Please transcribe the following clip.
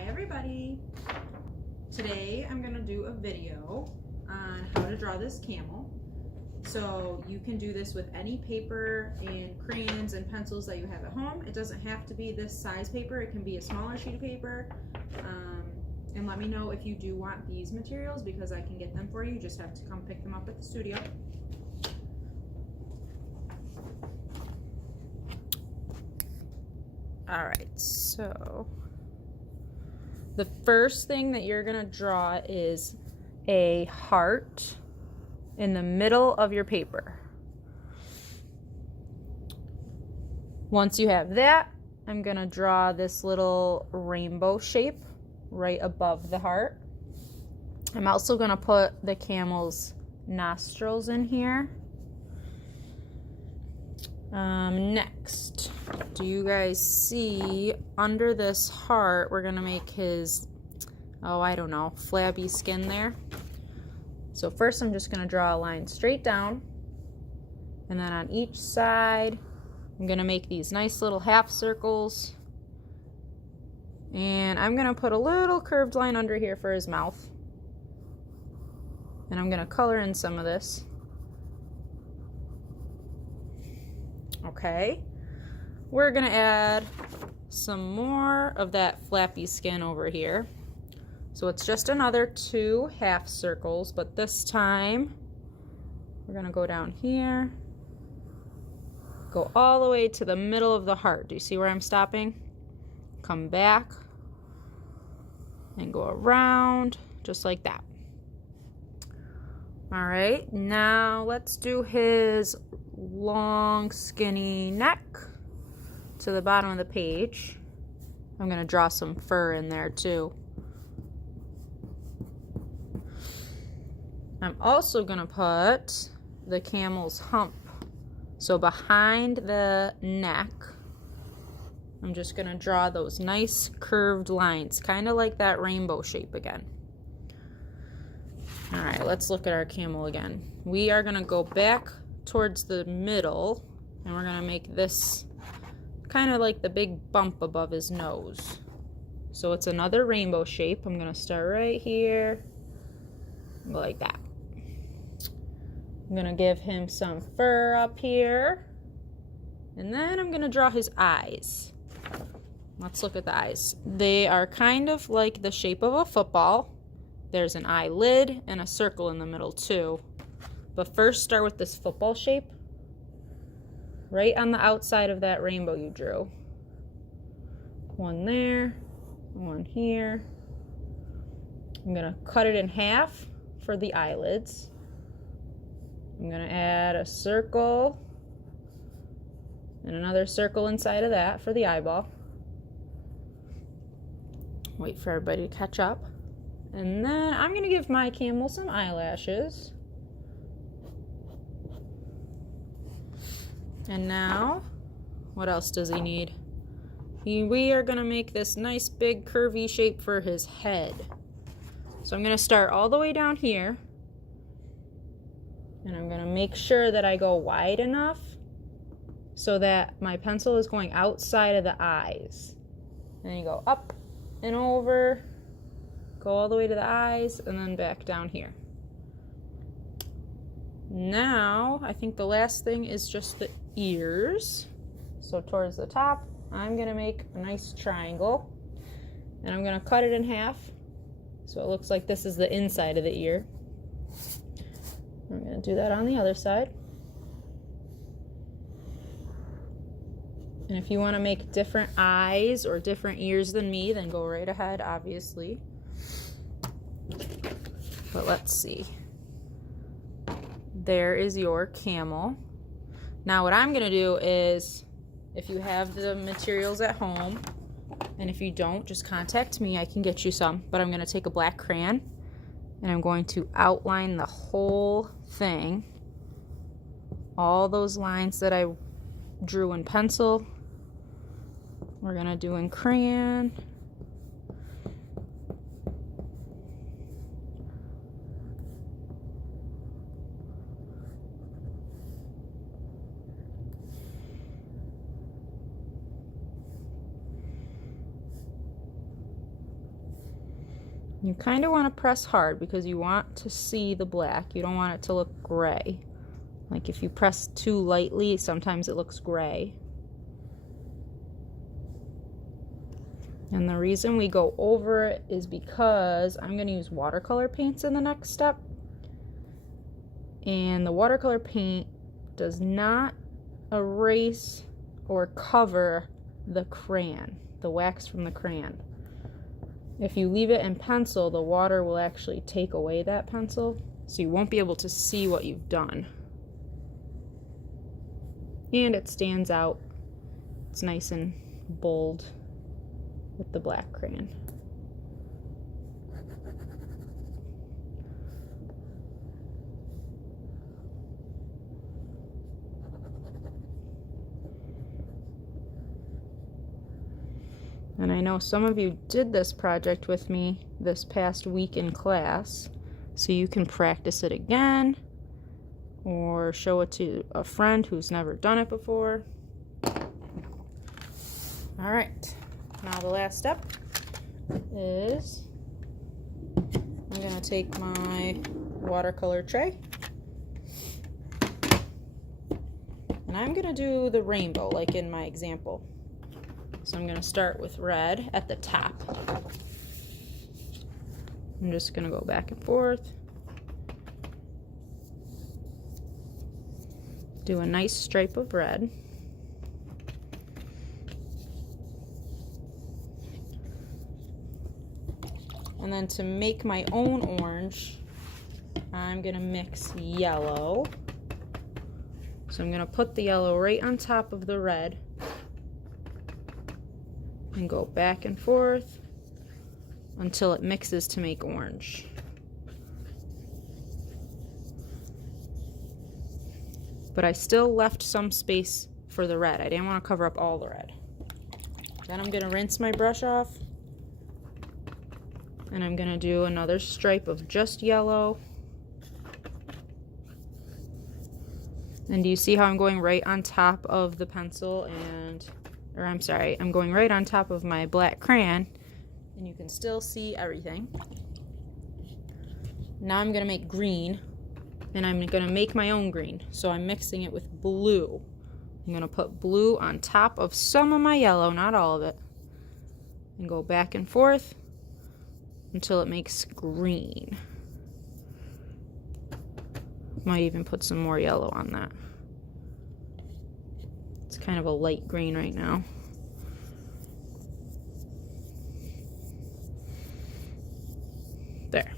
Hi everybody! Today I'm going to do a video on how to draw this camel. So you can do this with any paper and crayons and pencils that you have at home. It doesn't have to be this size paper, it can be a smaller sheet of paper. And let me know if you do want these materials because I can get them for you. You just have to come pick them up at the studio. Alright, so the first thing that you're going to draw is a heart in the middle of your paper. Once you have that, I'm going to draw this little rainbow shape right above the heart. I'm also going to put the camel's nostrils in here. Next, do you guys see under this heart, we're going to make his, I don't know, flabby skin there. So first I'm just going to draw a line straight down, and then on each side I'm going to make these nice little half circles, and I'm going to put a little curved line under here for his mouth, and I'm going to color in some of this. Okay, we're going to add some more of that flappy skin over here. So it's just another 2 half circles, but this time we're going to go down here, go all the way to the middle of the heart. Do you see where I'm stopping? Come back and go around just like that. All right, now let's do his long skinny neck to the bottom of the page. I'm going to draw some fur in there too. I'm also going to put the camel's hump. So behind the neck, I'm just going to draw those nice curved lines, kind of like that rainbow shape again. All right, let's look at our camel again. We are going to go back towards the middle, and we're going to make this kind of like the big bump above his nose. So it's another rainbow shape. I'm going to start right here, go like that. I'm going to give him some fur up here, and then I'm going to draw his eyes. Let's look at the eyes. They are kind of like the shape of a football. There's an eyelid and a circle in the middle too. But first start with this football shape right on the outside of that rainbow you drew. One there, one here. I'm going to cut it in half for the eyelids. I'm going to add a circle and another circle inside of that for the eyeball. Wait for everybody to catch up. And then I'm going to give my camel some eyelashes. And now, what else does he need? We are going to make this nice big curvy shape for his head. So I'm going to start all the way down here. And I'm going to make sure that I go wide enough so that my pencil is going outside of the eyes. And then you go up and over, go all the way to the eyes, and then back down here. Now, I think the last thing is just the ears. So towards the top, I'm going to make a nice triangle, and I'm going to cut it in half so it looks like this is the inside of the ear. I'm going to do that on the other side. And if you want to make different eyes or different ears than me, then go right ahead, obviously. But let's see. There is your camel. Now what I'm going to do is, if you have the materials at home, and if you don't, just contact me. I can get you some. But I'm going to take a black crayon, and I'm going to outline the whole thing. All those lines that I drew in pencil, we're going to do in crayon. You kind of want to press hard because you want to see the black. You don't want it to look gray. Like if you press too lightly, sometimes it looks gray. And the reason we go over it is because I'm going to use watercolor paints in the next step. And the watercolor paint does not erase or cover the crayon, the wax from the crayon. If you leave it in pencil, the water will actually take away that pencil, so you won't be able to see what you've done. And it stands out. It's nice and bold with the black crayon. And I know some of you did this project with me this past week in class, so you can practice it again or show it to a friend who's never done it before. All right, now the last step is I'm gonna take my watercolor tray and I'm gonna do the rainbow like in my example. So I'm going to start with red at the top. I'm just going to go back and forth. Do a nice stripe of red. And then to make my own orange, I'm going to mix yellow. So I'm going to put the yellow right on top of the red. And go back and forth until it mixes to make orange. But I still left some space for the red. I didn't want to cover up all the red. Then I'm going to rinse my brush off. And I'm going to do another stripe of just yellow. And do you see how I'm going right on top of the pencil I'm going right on top of my black crayon, and you can still see everything. Now I'm going to make green, and I'm going to make my own green. So I'm mixing it with blue. I'm going to put blue on top of some of my yellow, not all of it, and go back and forth until it makes green. Might even put some more yellow on that. It's kind of a light green right now. There.